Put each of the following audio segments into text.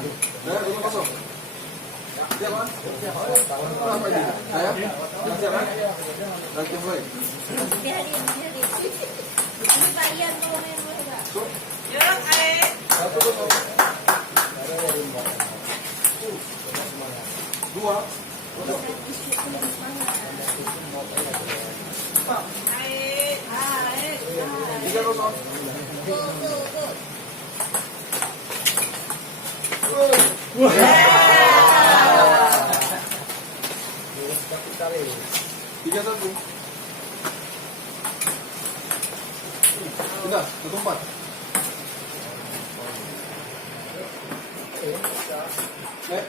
Rumah kosong. Siap, Mas? Siap. Apa ini? Saya? Siap, kan? Oke, mulai. Ini bayan kalau main bola. Yuk, ayo. 1-0. 2. Ayo. 3-0. Tiga satu. Sudah, 1-4. Baik.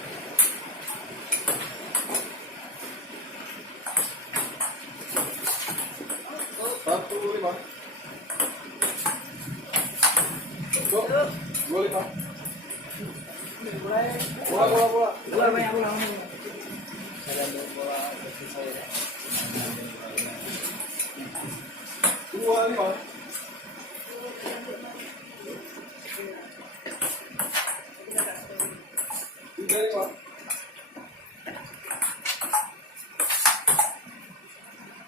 Satu 5. Dua 5. Bola. Dua 5. Tiga 5.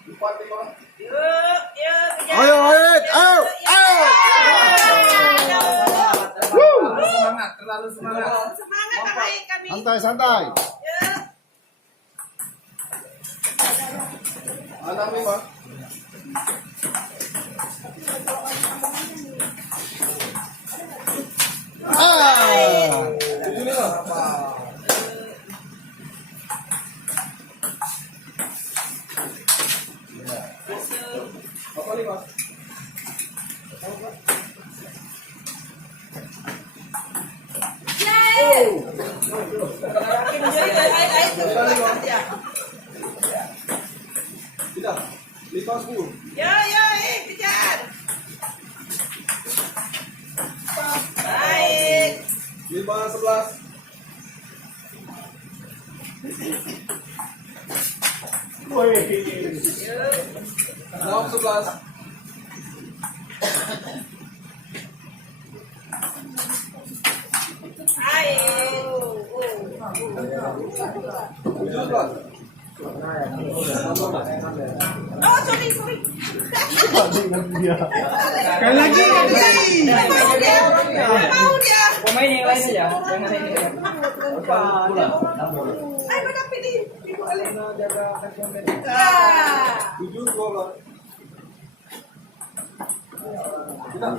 Empat 5. Yuk, kejar. Ayo, ayo. Semangat, terlalu semangat. Semangat kami. Santai. Yuk. 6 5. Tujuh 5. Apa 5? Tidak. 5-10. Kejar. Baik. 5-11. 6-11. Ayo. 17. Oh, sorry. Sekali lagi. Mau dia. Pemain yang lain aja. Jangan ini. Ayo, mana pilih? Jaga kasihan beda. 7-12. Tidak.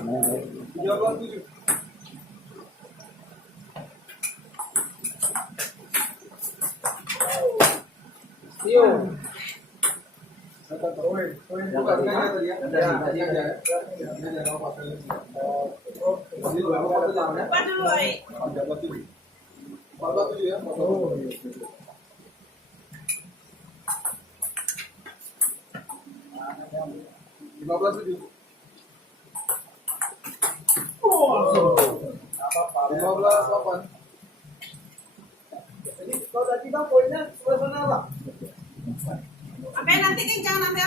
13-7. Tio. Bukan sengaja tadi ya. Sengaja ya. Sengaja apa kali. Ini berapa pertanyaan ya? Apa dulu, ay? 14-7. 14-7 ya. 14-7. Lima belas 7. 15-8. Jadi kalau tadi bang poinnya suasana apa? Apa nanti kan jangan ambil.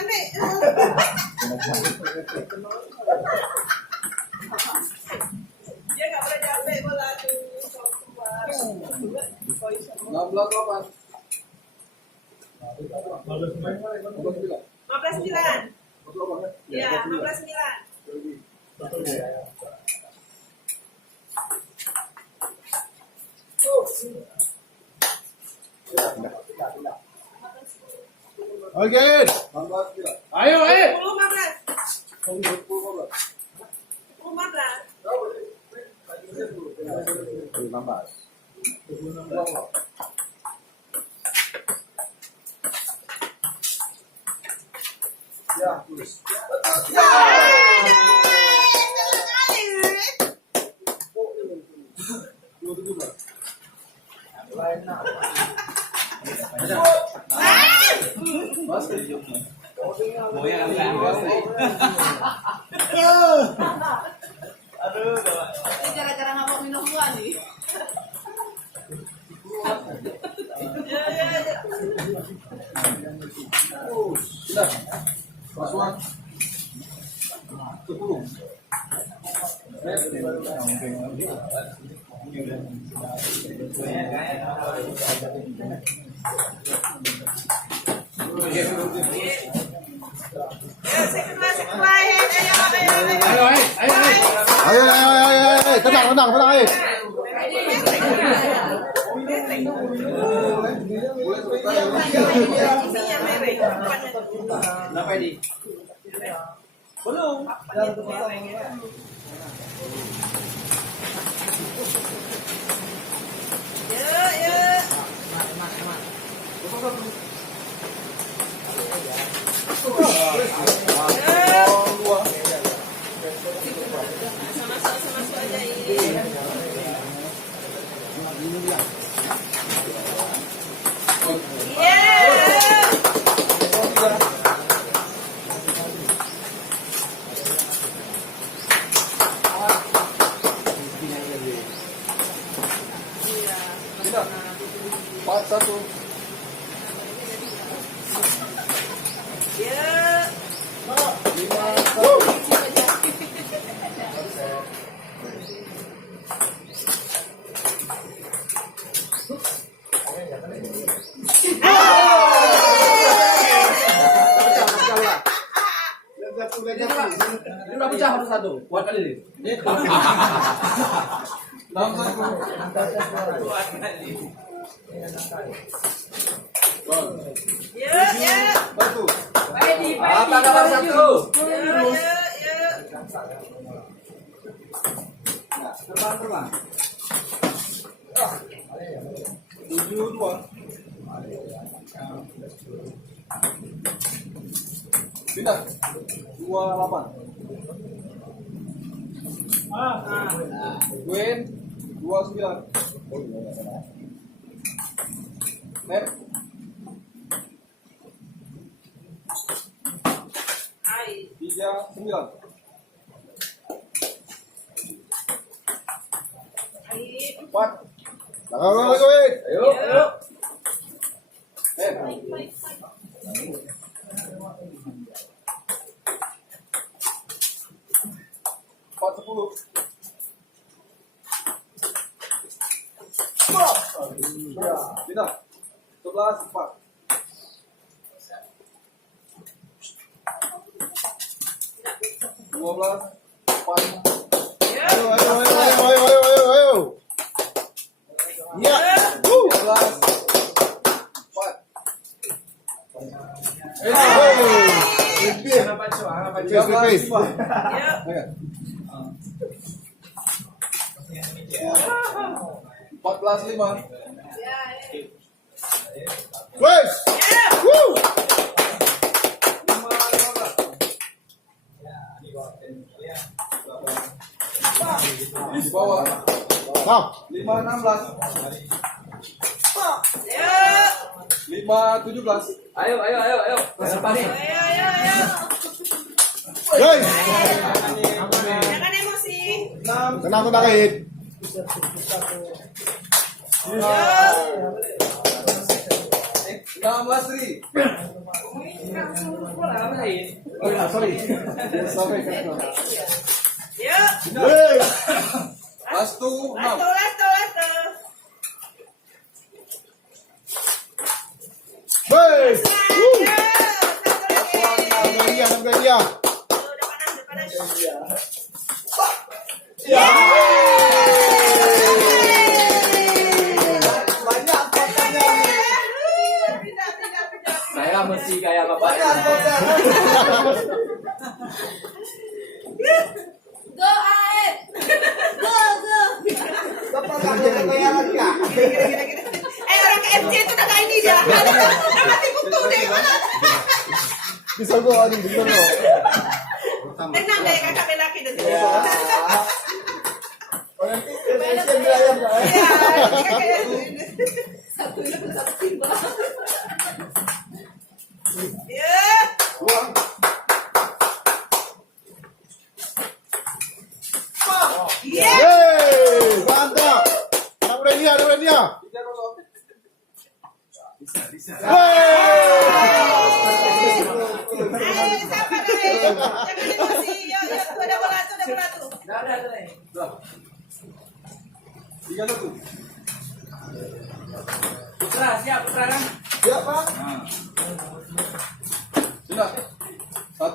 Dia nggak boleh ambil bola tuh. 16-8. 15-9. Iya, 15-9. Oke. Ayo, 10-15. 10-15. 10-15. Ya, tulis. Ini gara-gara nggak mau minum gua nih. Sudah. Pasuan. 10. Tenang, ayo. Kenapa ini? Belum. Empat satu. Ini berapa pecah satu? Buat kali ini. Enam satu. Satu. Apa kabar satu? Terbang. Tujuh dua. Pindah. 28. Win 29. Net. Tiga 9. Empat. Win. Ayo. Net. 4-10. Pindah. 11-4. Dua belas. Ayo. Ya. 12. 14-5. Wes. Di bawah. 5-16. 5-17. Ayo. Masih panik. Guys. Jangan emosi. Tenang, Id. 16-3. Oh ya, sorry. Last 2, 6. Guys. Enam dia. Saya mesti kayak bapak. Go Aed. Go. Orang ke FC itu udah ini dia. Mati butuh deh. Bisa gua anjing bener loh. Tenang deh kakak lelaki dan Mantap. Ada dia. Bisa. Tiga satu. Putra, siap putra kan? Siap, Pak? Sudah. 1-4.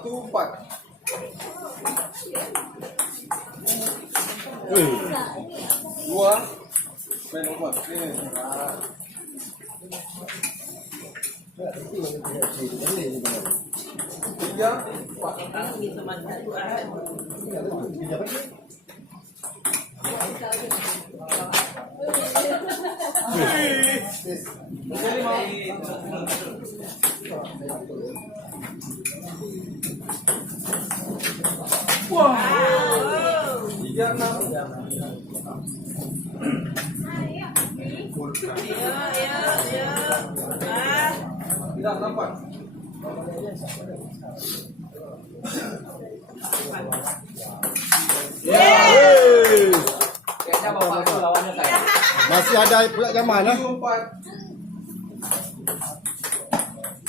Dua. Main umur. Ini. Tiga. Empat. Tiga, enam. Tidak nampak. Kayaknya bapak itu lawannya saya. Masih ada pula yang mana? 4.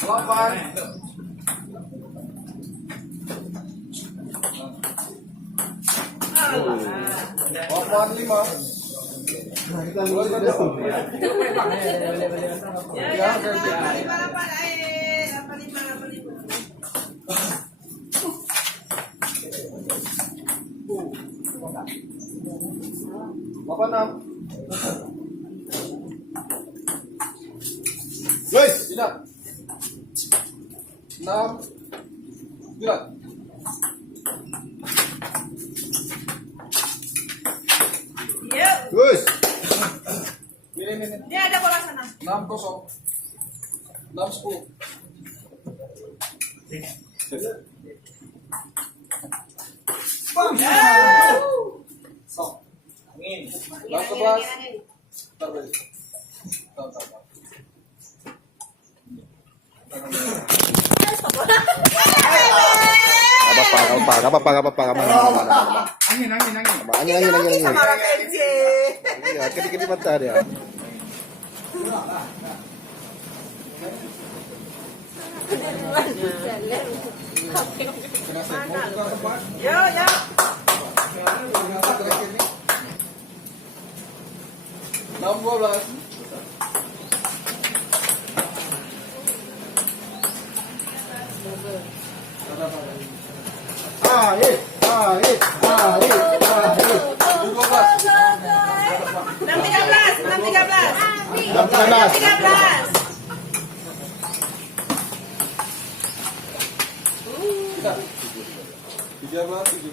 8. Opat 5. Bapak 6. Guys, Tidak. 6. Tidak. guys. Ini. Dia ada bola sana. 6-0. 6-10. Sok. Angin. 11. Bentar, Bel. Bentar. Gak apa-apa. Angin. Angin. Sama orang kece. Iya, kedikit mata dia. Kena set. Mau buka tempat? Yo. Terakhir nih. 6-12. Ahit. 6-13. Tidak. 13-7.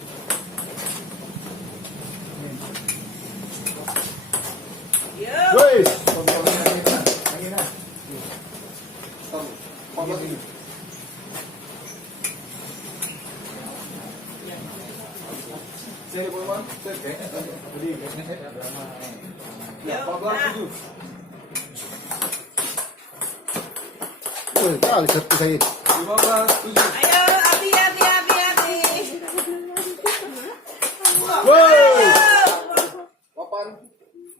Guys. 14-7. Seri Polman. Ya, 14-7. Woi, kali seperti saya. 15-7. Ayo, Abi. Woi. 8.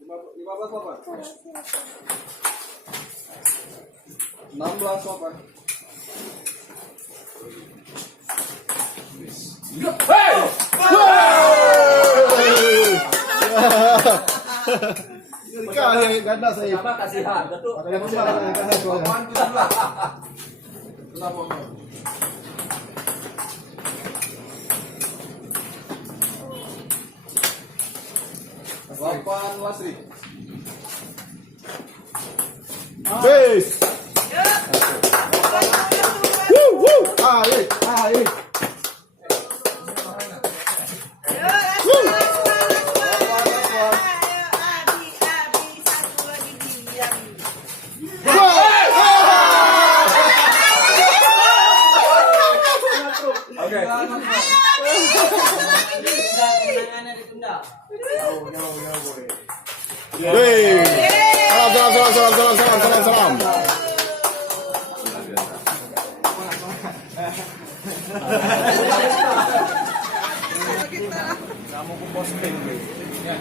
15-8. 16-8. Kali ganda saya. Apa kasihan? Betul. Pakai rumah kan soalnya. 8-17. Kenapa? Delapan Lasri. Guys. Ahit. Oke. Woi. Salam. Kamu ku posting. Ya.